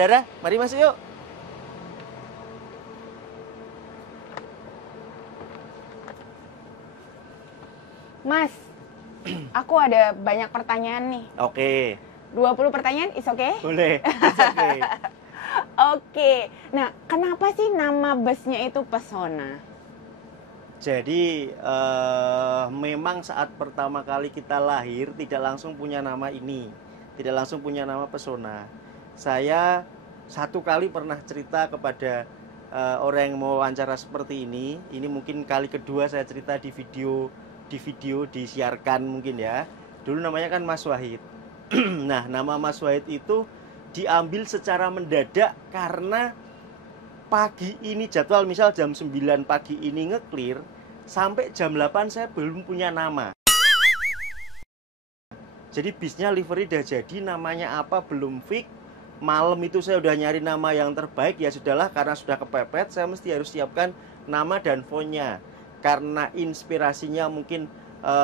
Dara, mari masuk yuk. Mas, aku ada banyak pertanyaan nih. Oke. 20 pertanyaan, is okay? Boleh. It's okay. Oke. Nah, kenapa sih nama busnya itu Pesona? Jadi memang saat pertama kali kita lahir tidak langsung punya nama ini, tidak langsung punya nama Pesona. Saya satu kali pernah cerita kepada orang yang mau wawancara seperti ini. Ini mungkin kali kedua saya cerita di video disiarkan mungkin ya. Dulu namanya kan Mas Wahid. Nah, nama Mas Wahid itu diambil secara mendadak karena pagi ini jadwal misal jam 9 pagi ini nge-clear, sampai jam 8 saya belum punya nama. Jadi bisnya livery udah jadi, namanya apa belum fix. Malam itu saya udah nyari nama yang terbaik, ya sudahlah karena sudah kepepet saya mesti harus siapkan nama dan fontnya. Karena inspirasinya mungkin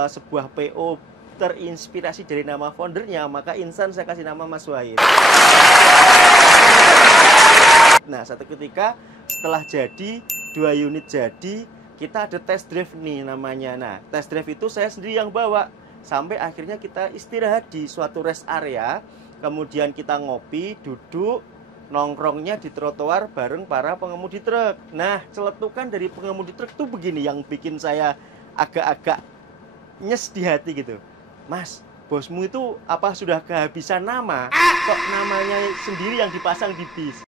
sebuah PO terinspirasi dari nama foundernya, maka instan saya kasih nama Mas Wahid. Nah, satu ketika setelah jadi 2 unit jadi, kita ada test drive nih namanya. Nah, test drive itu saya sendiri yang bawa sampai akhirnya kita istirahat di suatu rest area, kemudian kita ngopi, duduk nongkrongnya di trotoar bareng para pengemudi truk. Nah, celetukan dari pengemudi truk tuh begini yang bikin saya agak-agak nyes di hati gitu. Mas, bosmu itu apa sudah kehabisan nama? Kok namanya sendiri yang dipasang di bis?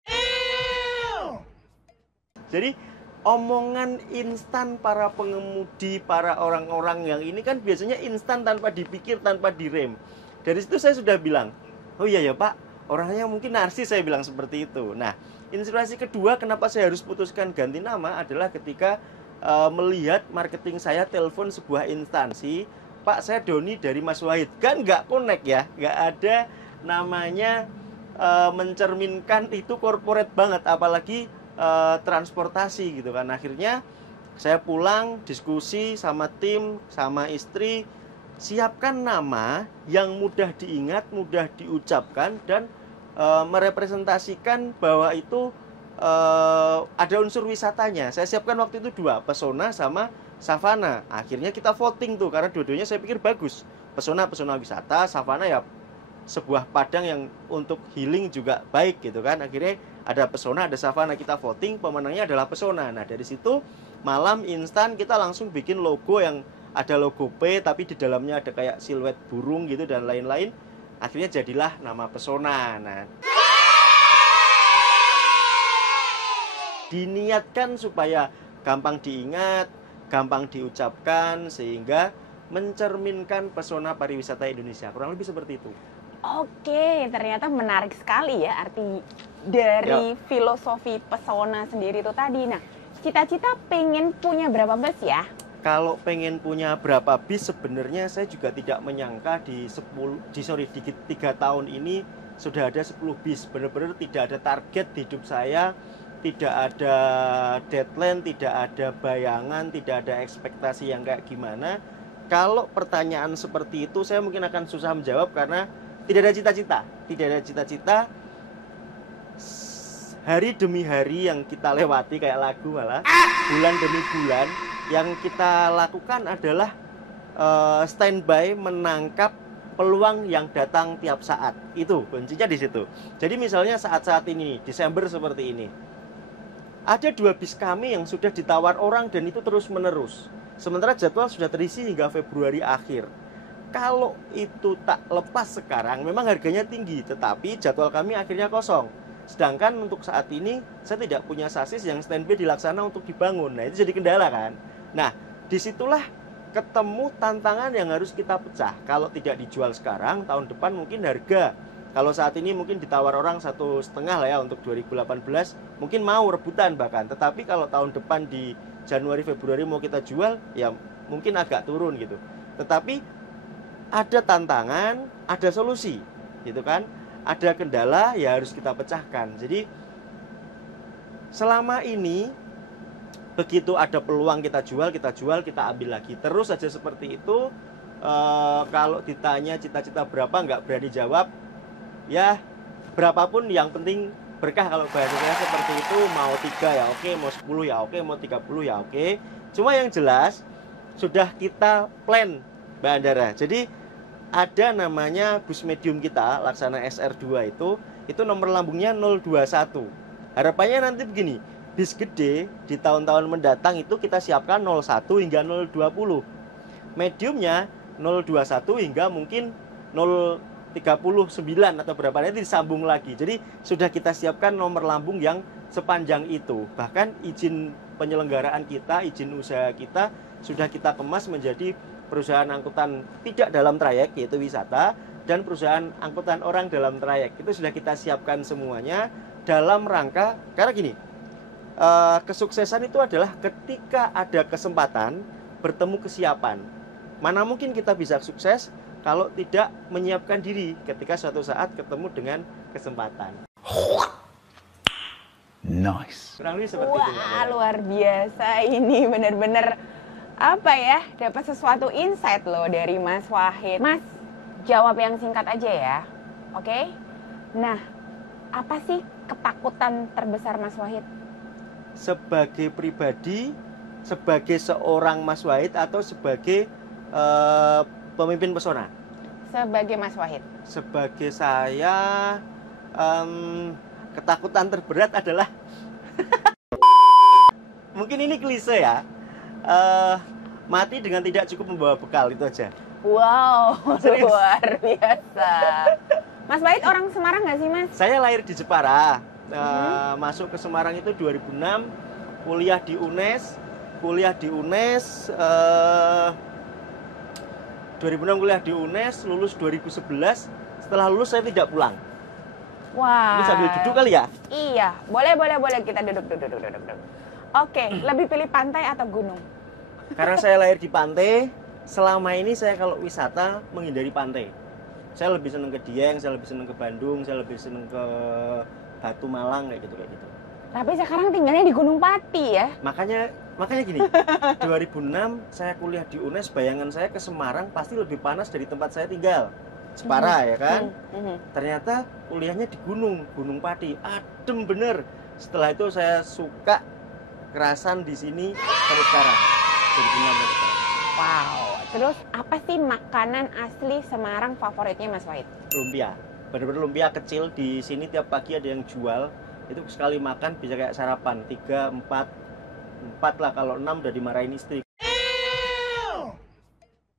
Jadi omongan instan para pengemudi, para orang-orang yang ini kan biasanya instan tanpa dipikir, tanpa direm. Dari situ saya sudah bilang, oh iya ya Pak, orangnya mungkin narsis, saya bilang seperti itu. Nah, inspirasi kedua kenapa saya harus putuskan ganti nama adalah ketika melihat marketing saya telepon sebuah instansi, Pak saya Doni dari Mas Wahid. Kan nggak connect ya, nggak ada namanya mencerminkan itu corporate banget, apalagi transportasi gitu kan. Akhirnya saya pulang diskusi sama tim, sama istri, siapkan nama yang mudah diingat, mudah diucapkan, dan merepresentasikan bahwa itu ada unsur wisatanya. Saya siapkan waktu itu 2, Pesona sama Savana. Akhirnya kita voting tuh, karena dua-duanya saya pikir bagus. Pesona wisata, Savana ya sebuah padang yang untuk healing juga baik gitu kan. Akhirnya ada Pesona, ada Savana, kita voting, pemenangnya adalah Pesona. Nah, dari situ malam instan kita langsung bikin logo yang ada logo P tapi di dalamnya ada kayak siluet burung gitu dan lain-lain. Akhirnya jadilah nama Pesona. Nah, diniatkan supaya gampang diingat, gampang diucapkan, sehingga mencerminkan pesona pariwisata Indonesia. Kurang lebih seperti itu. Oke, ternyata menarik sekali ya arti dari filosofi Pesona sendiri itu tadi. Nah, cita-cita pengen punya berapa bus ya? Kalau pengen punya berapa bis, sebenarnya saya juga tidak menyangka di 3 tahun ini sudah ada 10 bis. Benar-benar tidak ada target di hidup saya, tidak ada deadline, tidak ada bayangan, tidak ada ekspektasi yang kayak gimana. Kalau pertanyaan seperti itu saya mungkin akan susah menjawab karena tidak ada cita-cita. Tidak ada cita-cita. Hari demi hari yang kita lewati kayak lagu malah, bulan demi bulan yang kita lakukan adalah standby menangkap peluang yang datang tiap saat. Itu kuncinya di situ. Jadi misalnya saat-saat ini, Desember seperti ini, ada 2 bis kami yang sudah ditawar orang dan itu terus menerus. Sementara jadwal sudah terisi hingga Februari akhir. Kalau itu tak lepas sekarang, memang harganya tinggi, tetapi jadwal kami akhirnya kosong. Sedangkan untuk saat ini, saya tidak punya sasis yang standby dilaksana untuk dibangun. Nah, itu jadi kendala kan. Nah, disitulah ketemu tantangan yang harus kita pecah. Kalau tidak dijual sekarang, tahun depan mungkin harga. Kalau saat ini mungkin ditawar orang 1,5 lah ya untuk 2018, mungkin mau rebutan bahkan. Tetapi kalau tahun depan di Januari Februari mau kita jual, ya mungkin agak turun gitu. Tetapi ada tantangan, ada solusi, gitu kan? Ada kendala, ya harus kita pecahkan. Jadi selama ini begitu ada peluang kita jual, kita ambil lagi. Terus saja seperti itu. Kalau ditanya cita-cita berapa, nggak berani jawab. Ya berapapun yang penting berkah kalau bahasanya seperti itu. Mau 3 ya oke, mau 10 ya oke, mau 30 ya oke. Cuma yang jelas sudah kita plan Mbak Andara. Jadi ada namanya bus medium kita, Laksana SR2 itu nomor lambungnya 021. Harapannya nanti begini, bis gede di tahun-tahun mendatang itu kita siapkan 01 hingga 020. Mediumnya 021 hingga mungkin 039 atau berapa nanti disambung lagi. Jadi sudah kita siapkan nomor lambung yang sepanjang itu. Bahkan izin penyelenggaraan kita, izin usaha kita sudah kita kemas menjadi perusahaan angkutan tidak dalam trayek yaitu wisata, dan perusahaan angkutan orang dalam trayek. Itu sudah kita siapkan semuanya dalam rangka, karena gini, kesuksesan itu adalah ketika ada kesempatan bertemu kesiapan. Mana mungkin kita bisa sukses kalau tidak menyiapkan diri ketika suatu saat ketemu dengan kesempatan. Nice. Kurang lebih seperti itu. Wah, luar biasa ini, bener-bener apa ya, dapat sesuatu insight loh dari Mas Wahid. Mas, jawab yang singkat aja ya, oke? Nah, apa sih ketakutan terbesar Mas Wahid? Sebagai pribadi, sebagai seorang Mas Wahid atau sebagai pemimpin pesona? Sebagai Mas Wahid. Sebagai saya, ketakutan terberat adalah mungkin ini klise ya, mati dengan tidak cukup membawa bekal, itu aja. Wow, Serius? luar biasa. Mas Wahid orang Semarang nggak sih, Mas? Saya lahir di Jepara, masuk ke Semarang itu 2006, kuliah di UNES, 2006 kuliah di UNES, lulus 2011. Setelah lulus saya tidak pulang. Wah. Ini sambil duduk kali ya? Iya, boleh kita duduk. Oke, lebih pilih pantai atau gunung? Karena saya lahir di pantai, selama ini saya kalau wisata menghindari pantai. Saya lebih senang ke Dieng, saya lebih senang ke Bandung, saya lebih senang ke Batu Malang kayak gitu. Tapi sekarang tinggalnya di Gunung Pati ya? Makanya gini, 2006 saya kuliah di UNES, bayangan saya ke Semarang pasti lebih panas dari tempat saya tinggal, Jepara ya kan. Ternyata kuliahnya di Gunung Pati, adem bener. Setelah itu saya suka kerasan di sini sampai sekarang, 2006. Wow. Terus apa sih makanan asli Semarang favoritnya Mas Wahid? Lumpia, bener-bener lumpia kecil di sini tiap pagi ada yang jual. Itu sekali makan bisa kayak sarapan 3, 4 lah, kalau 6 udah dimarahin istri.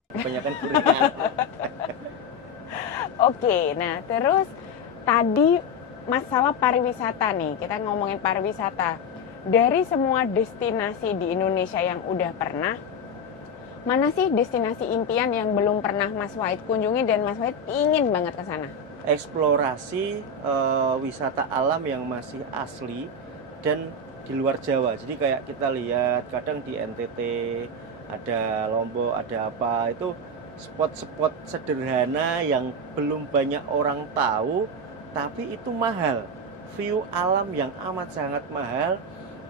Kebanyakan gorengan. Oke, nah terus tadi masalah pariwisata nih, kita ngomongin pariwisata. Dari semua destinasi di Indonesia yang udah pernah, mana sih destinasi impian yang belum pernah Mas Wahid kunjungi dan Mas Wahid ingin banget ke sana? Eksplorasi wisata alam yang masih asli dan di luar Jawa. Jadi kayak kita lihat kadang di NTT ada Lombok, ada apa, itu spot-spot sederhana yang belum banyak orang tahu, tapi itu mahal. View alam yang amat sangat mahal.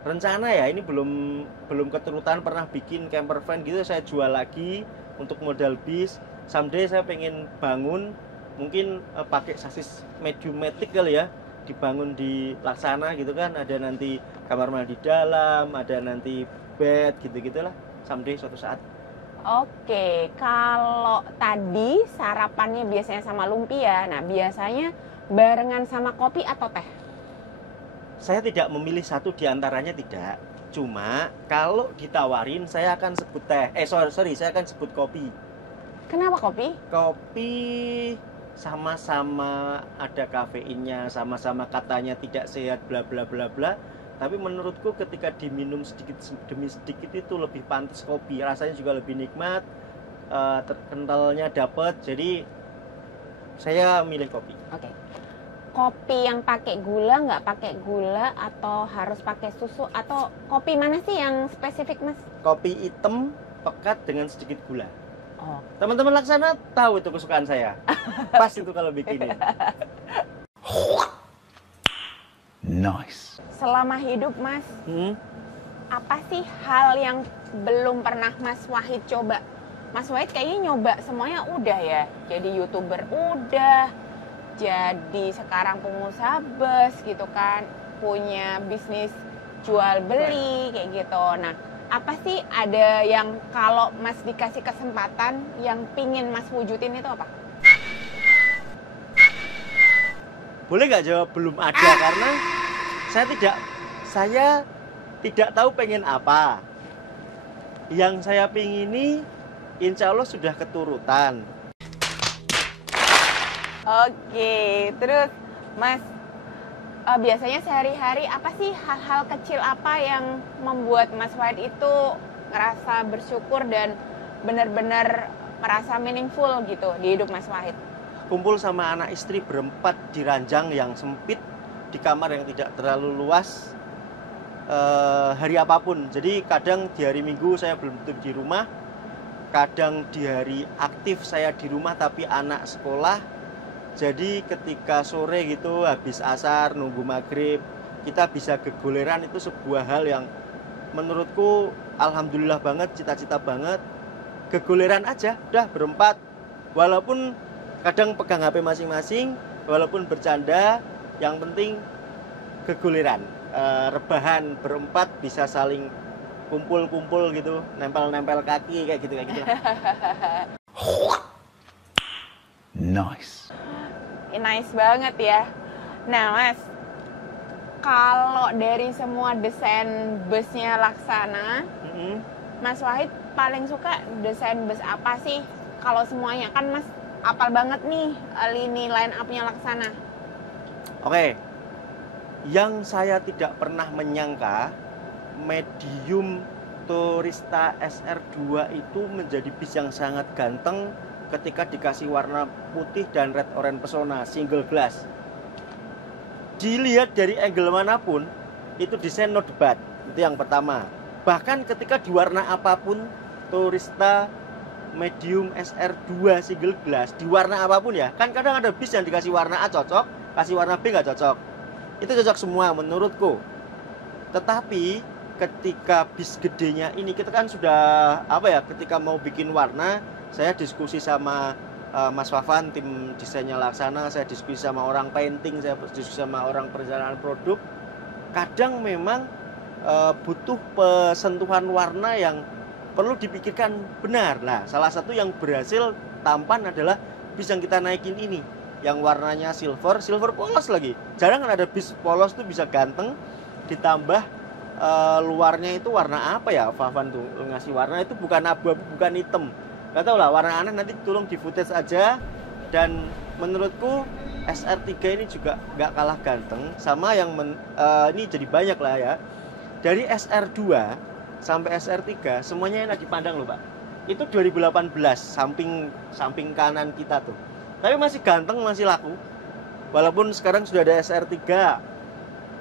Rencana ya, ini belum keturutan, pernah bikin camper van gitu, saya jual lagi untuk modal bis. Someday saya pengen bangun, mungkin pakai sasis medium matic kali ya, dibangun di Laksana gitu kan, ada nanti kamar mandi dalam, ada nanti bed gitu-gitulah, someday suatu saat. Oke, kalau tadi sarapannya biasanya sama lumpia, nah biasanya barengan sama kopi atau teh? Saya tidak memilih satu di antaranya, tidak. Cuma kalau ditawarin saya akan sebut teh. Saya akan sebut kopi. Kenapa kopi? Kopi sama-sama ada kafeinnya, sama-sama katanya tidak sehat, bla bla bla bla. Tapi menurutku ketika diminum sedikit demi sedikit itu lebih pantas kopi. Rasanya juga lebih nikmat, kentalnya dapat. Jadi saya milih kopi. Oke. Kopi yang pakai gula, nggak pakai gula, atau harus pakai susu, atau kopi mana sih yang spesifik, Mas? Kopi hitam pekat dengan sedikit gula. Oh. Teman-teman Laksana tahu itu kesukaan saya. Pas itu kalau bikinin. Nice. Selama hidup, Mas, apa sih hal yang belum pernah Mas Wahid coba? Mas Wahid kayaknya nyoba semuanya udah ya. Jadi YouTuber udah, jadi sekarang pengusaha bus gitu kan, punya bisnis jual beli kayak gitu. Nah, apa sih ada yang kalau Mas dikasih kesempatan yang pingin Mas wujudin itu apa? Boleh nggak jawab belum ada karena saya tidak tahu pengen apa. Yang saya pingini insya Allah sudah keturutan. Oke, terus Mas biasanya sehari-hari apa sih hal-hal kecil apa yang membuat Mas Wahid itu ngerasa bersyukur dan benar-benar merasa meaningful gitu di hidup Mas Wahid? Kumpul sama anak istri berempat di ranjang yang sempit, di kamar yang tidak terlalu luas, hari apapun. Jadi kadang di hari Minggu saya belum tentu di rumah, kadang di hari aktif saya di rumah tapi anak sekolah. Jadi ketika sore gitu habis asar nunggu maghrib kita bisa gegoleran, itu sebuah hal yang menurutku alhamdulillah banget, cita-cita banget. Gegoleran aja udah berempat, walaupun kadang pegang HP masing-masing, walaupun bercanda, yang penting gegoleran, rebahan berempat bisa saling kumpul-kumpul gitu, nempel-nempel kaki kayak gitu. Nice. Nice banget ya. Nah Mas, kalau dari semua desain busnya Laksana, Mas Wahid paling suka desain bus apa sih? Kalau semuanya kan Mas apal banget nih lini line up-nya Laksana. Oke, yang saya tidak pernah menyangka Medium Tourista SR2 itu menjadi bis yang sangat ganteng ketika dikasih warna putih dan red orange pesona single glass. Dilihat dari angle manapun itu desain no debat, itu yang pertama. Bahkan ketika diwarna apapun, Tourista Medium SR2 single glass di warna apapun ya, kan kadang ada bis yang dikasih warna A cocok, kasih warna B nggak cocok. Itu cocok semua menurutku. Tetapi ketika bis gedenya ini kita kan sudah ketika mau bikin warna, saya diskusi sama Mas Wafan, tim desainnya Laksana, saya diskusi sama orang painting, saya diskusi sama orang perencanaan produk. Kadang memang butuh pesentuhan warna yang perlu dipikirkan benar. Nah, salah satu yang berhasil tampan adalah bis yang kita naikin ini, yang warnanya silver polos lagi. Jarang kan ada bis polos tuh bisa ganteng, ditambah luarnya itu warna apa ya? Fafan tuh ngasih warna itu bukan abu-abu, bukan hitam. Gak tau lah, warna aneh, nanti tolong di footage aja. Dan menurutku SR3 ini juga gak kalah ganteng sama yang ini jadi banyak lah ya. Dari SR2 sampai SR3 semuanya enak dipandang loh Pak. Itu 2018 samping kanan kita tuh. Tapi masih ganteng, masih laku. Walaupun sekarang sudah ada SR3,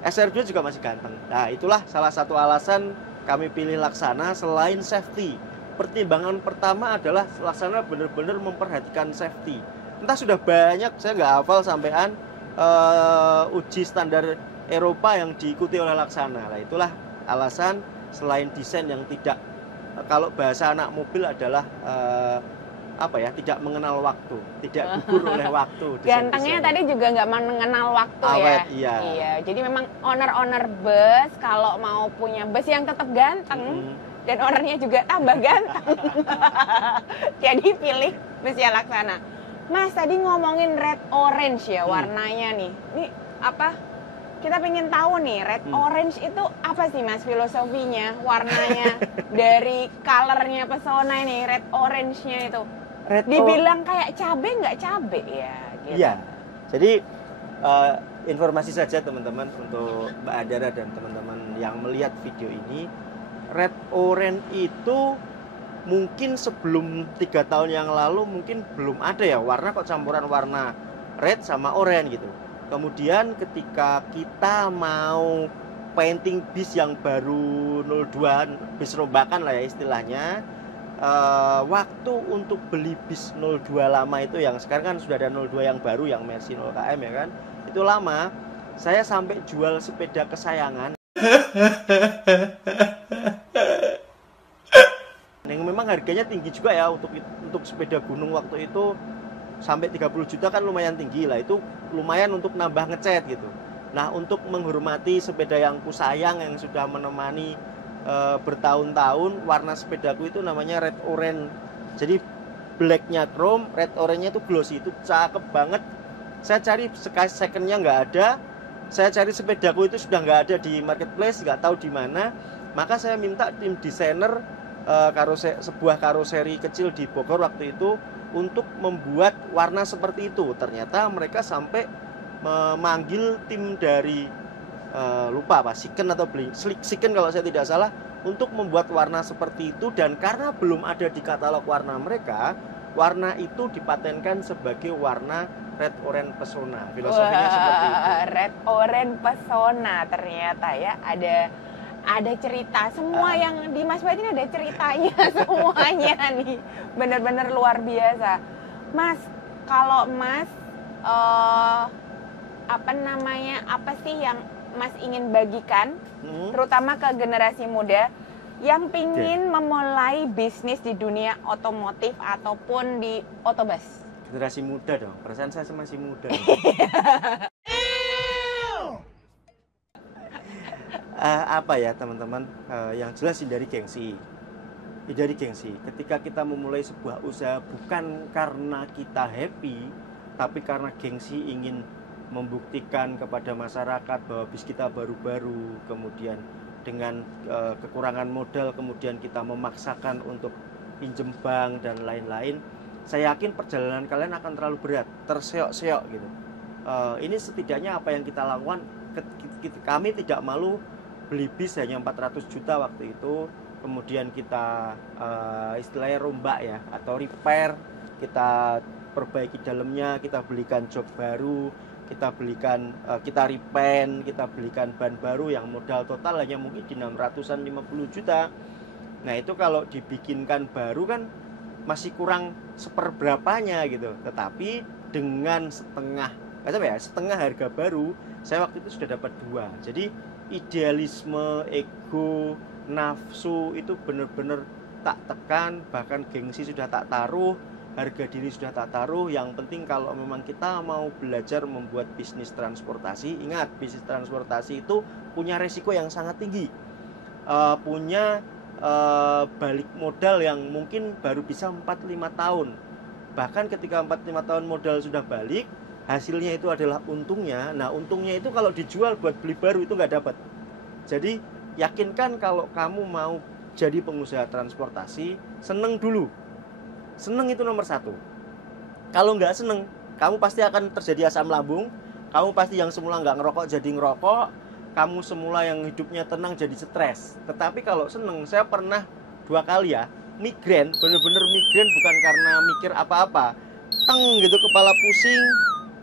SR2 juga masih ganteng. Nah, itulah salah satu alasan kami pilih Laksana selain safety. Pertimbangan pertama adalah Laksana benar-benar memperhatikan safety. Entah sudah banyak, saya nggak hafal sampean uji standar Eropa yang diikuti oleh Laksana. Nah, itulah alasan selain desain yang tidak, kalau bahasa anak mobil adalah tidak mengenal waktu, tidak gugur oleh waktu. Gantengnya tadi juga nggak mengenal waktu. Awet, ya. Iya. Jadi memang owner bus kalau mau punya bus yang tetap ganteng dan ownernya juga tambah ganteng, jadi pilih busnya Laksana. Mas tadi ngomongin red orange ya warnanya nih. Ini apa? Kita pengen tahu nih, red orange itu apa sih Mas filosofinya, warnanya dari colornya pesona ini, red orange-nya itu. Dibilang kayak cabe nggak cabe ya? Gitu. Iya, jadi informasi saja teman-teman untuk Mbak Adara dan teman-teman yang melihat video ini, red orange itu mungkin sebelum 3 tahun yang lalu mungkin belum ada ya warna kok campuran warna red sama orange gitu. Kemudian ketika kita mau painting bis yang baru 02, bis rombakan lah ya istilahnya, waktu untuk beli bis 02 lama itu yang sekarang kan sudah ada 02 yang baru yang Mercy 0 km ya kan, itu lama, saya sampai jual sepeda kesayangan yang memang harganya tinggi juga ya untuk sepeda gunung waktu itu. sampai 30 juta kan lumayan tinggi lah, itu lumayan untuk nambah ngecat gitu. Nah, untuk menghormati sepeda yang kusayang yang sudah menemani bertahun-tahun, warna sepedaku itu namanya red orange. Jadi blacknya chrome, red orange-nya itu glossy, itu cakep banget. Saya cari secondnya nggak ada, saya cari sepedaku itu sudah nggak ada di marketplace, nggak tahu di mana. Maka saya minta tim desainer sebuah karoseri kecil di Bogor waktu itu untuk membuat warna seperti itu. Ternyata mereka sampai memanggil tim dari lupa apa, Siken atau Siken kalau saya tidak salah, untuk membuat warna seperti itu. Dan karena belum ada di katalog warna mereka, warna itu dipatenkan sebagai warna red orange pesona. Filosofinya seperti itu. Red orange pesona, ternyata ya ada cerita. Semua yang di Mas Wahid ini ada ceritanya semuanya nih. Bener-bener luar biasa. Mas, kalau Mas apa sih yang Mas ingin bagikan, terutama ke generasi muda yang pingin memulai bisnis di dunia otomotif ataupun di otobus? Generasi muda dong, perasaan saya masih muda. Apa ya teman-teman, yang jelas hindari gengsi. Hindari gengsi. Ketika kita memulai sebuah usaha bukan karena kita happy, tapi karena gengsi ingin membuktikan kepada masyarakat bahwa bis kita baru-baru, kemudian dengan kekurangan modal kemudian kita memaksakan untuk pinjem bank dan lain-lain, saya yakin perjalanan kalian akan terlalu berat, terseok-seok gitu. Ini setidaknya apa yang kita lakukan, kami tidak malu beli bis hanya 400 juta waktu itu, kemudian kita istilahnya rombak ya, atau repair, kita perbaiki dalamnya, kita belikan jok baru, kita belikan, kita repaint, kita belikan ban baru yang modal total hanya mungkin di 650 juta. Nah itu kalau dibikinkan baru kan masih kurang seperberapanya gitu. Tetapi dengan setengah harga baru, saya waktu itu sudah dapat 2. Jadi idealisme, ego, nafsu itu benar-benar tak tekan, bahkan gengsi sudah tak taruh, harga diri sudah tak taruh. Yang penting kalau memang kita mau belajar membuat bisnis transportasi, ingat bisnis transportasi itu punya resiko yang sangat tinggi, punya balik modal yang mungkin baru bisa 4-5 tahun. Bahkan ketika 4-5 tahun modal sudah balik, hasilnya itu adalah untungnya. Nah untungnya itu kalau dijual buat beli baru itu nggak dapat. Jadi yakinkan kalau kamu mau jadi pengusaha transportasi, seneng dulu. Seneng itu nomor 1. Kalau nggak seneng, kamu pasti akan terjadi asam lambung. Kamu pasti yang semula nggak ngerokok jadi ngerokok. Kamu semula yang hidupnya tenang jadi stres. Tetapi kalau seneng, saya pernah 2 kali ya migrain, bener-bener migrain, bukan karena mikir apa-apa, teng gitu, kepala pusing,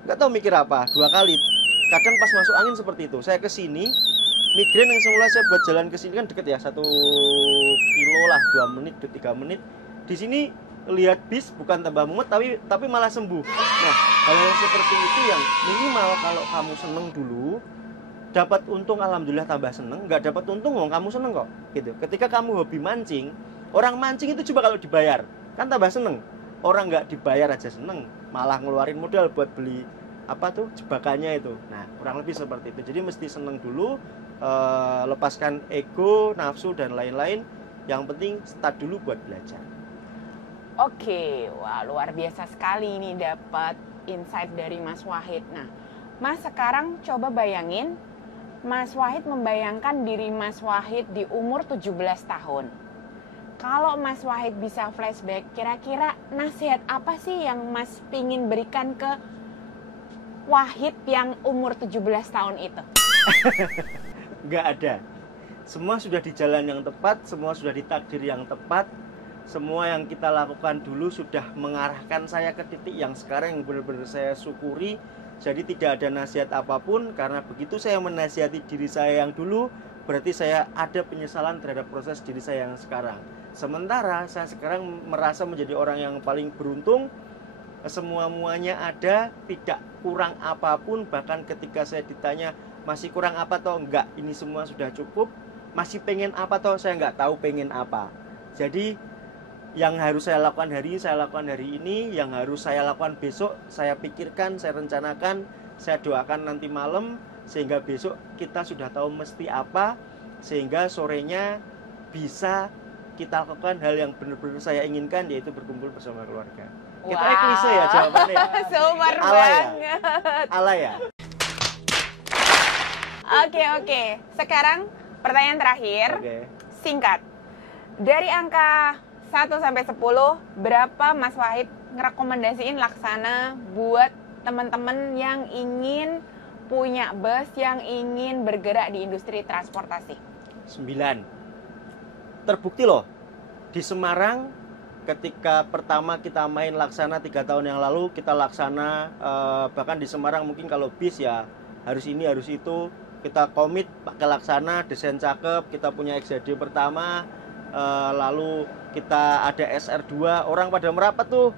nggak tahu mikir apa, 2 kali. Kadang pas masuk angin seperti itu. Saya kesini migrain yang semula saya buat jalan kesini kan deket ya, 1 kilo lah, 2 menit, 3 menit. Di sini lihat bis bukan tambah mumet tapi malah sembuh. Nah, hal seperti itu yang minimal kalau kamu seneng dulu, dapat untung alhamdulillah tambah seneng, nggak dapat untung kamu seneng kok gitu. Ketika kamu hobi mancing, orang mancing itu coba kalau dibayar kan tambah seneng. Orang nggak dibayar aja seneng, malah ngeluarin modal buat beli jebakannya itu. Nah, kurang lebih seperti itu. Jadi mesti seneng dulu, lepaskan ego, nafsu dan lain-lain. Yang penting start dulu buat belajar. Oke, wah luar biasa sekali ini dapat insight dari Mas Wahid. Nah, Mas sekarang coba bayangin, Mas Wahid membayangkan diri Mas Wahid di umur 17 tahun. Kalau Mas Wahid bisa flashback, kira-kira nasihat apa sih yang Mas pingin berikan ke Wahid yang umur 17 tahun itu? Nggak ada. Semua sudah di jalan yang tepat, semua sudah di takdir yang tepat. Semua yang kita lakukan dulu sudah mengarahkan saya ke titik yang sekarang yang benar-benar saya syukuri. Jadi tidak ada nasihat apapun, karena begitu saya menasihati diri saya yang dulu, berarti saya ada penyesalan terhadap proses diri saya yang sekarang. Sementara saya sekarang merasa menjadi orang yang paling beruntung, semua-muanya ada, tidak kurang apapun. Bahkan ketika saya ditanya masih kurang apa toh, enggak, ini semua sudah cukup. Masih pengen apa toh, saya enggak tahu pengen apa. Jadi Yang harus saya lakukan hari ini, saya lakukan hari ini. Yang harus saya lakukan besok, saya pikirkan, saya rencanakan, saya doakan nanti malam. Sehingga besok kita sudah tahu mesti apa. Sehingga sorenya bisa kita lakukan hal yang benar-benar saya inginkan, yaitu berkumpul bersama keluarga. Kita klise ya jawabannya. Super Ala ya? banget. Ala ya? Oke. Sekarang pertanyaan terakhir. Oke. Singkat. Dari angka 1 sampai 10, berapa Mas Wahid ngerekomendasiin Laksana buat teman-teman yang ingin punya bus, yang ingin bergerak di industri transportasi? 9. Terbukti loh, di Semarang ketika pertama kita main Laksana 3 tahun yang lalu, kita Laksana, bahkan di Semarang mungkin kalau bis ya harus ini, harus itu. Kita komit pakai Laksana, desain cakep, kita punya XJD pertama, lalu kita ada SR2, orang pada merapat tuh.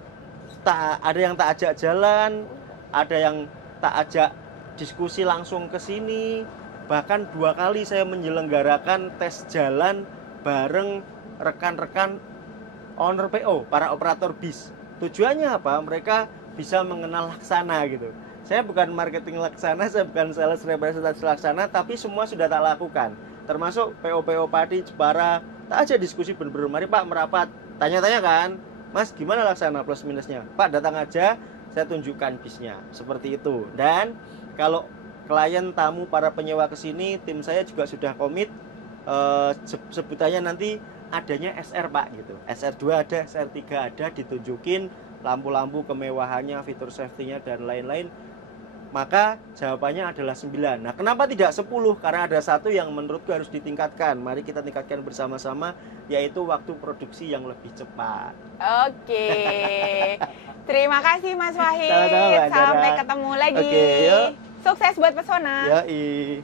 Ada yang tak ajak jalan, ada yang tak ajak diskusi langsung ke sini. Bahkan 2 kali saya menyelenggarakan tes jalan bareng rekan-rekan owner PO, para operator bis. Tujuannya apa? Mereka bisa mengenal Laksana gitu. Saya bukan marketing Laksana, saya bukan sales representasi Laksana, tapi semua sudah tak lakukan. Termasuk PO-PO Padi, Jepara, tak aja diskusi bener-bener, mari Pak merapat. Tanya-tanya kan, Mas gimana Laksana plus minusnya? Pak datang aja, saya tunjukkan bisnya. Seperti itu. Dan kalau klien, tamu, para penyewa ke sini, tim saya juga sudah komit, sebutannya nanti adanya SR Pak gitu. SR2 ada, SR3 ada, ditunjukin lampu-lampu kemewahannya, fitur safety-nya dan lain-lain. Maka jawabannya adalah 9. Nah, kenapa tidak 10? Karena ada satu yang menurutku harus ditingkatkan. Mari kita tingkatkan bersama-sama, yaitu waktu produksi yang lebih cepat. Oke. Terima kasih Mas Wahid. Sama-sama, Mbak Dara. Sampai ketemu lagi. Oke, yuk. Sukses buat Pesona. Yoi.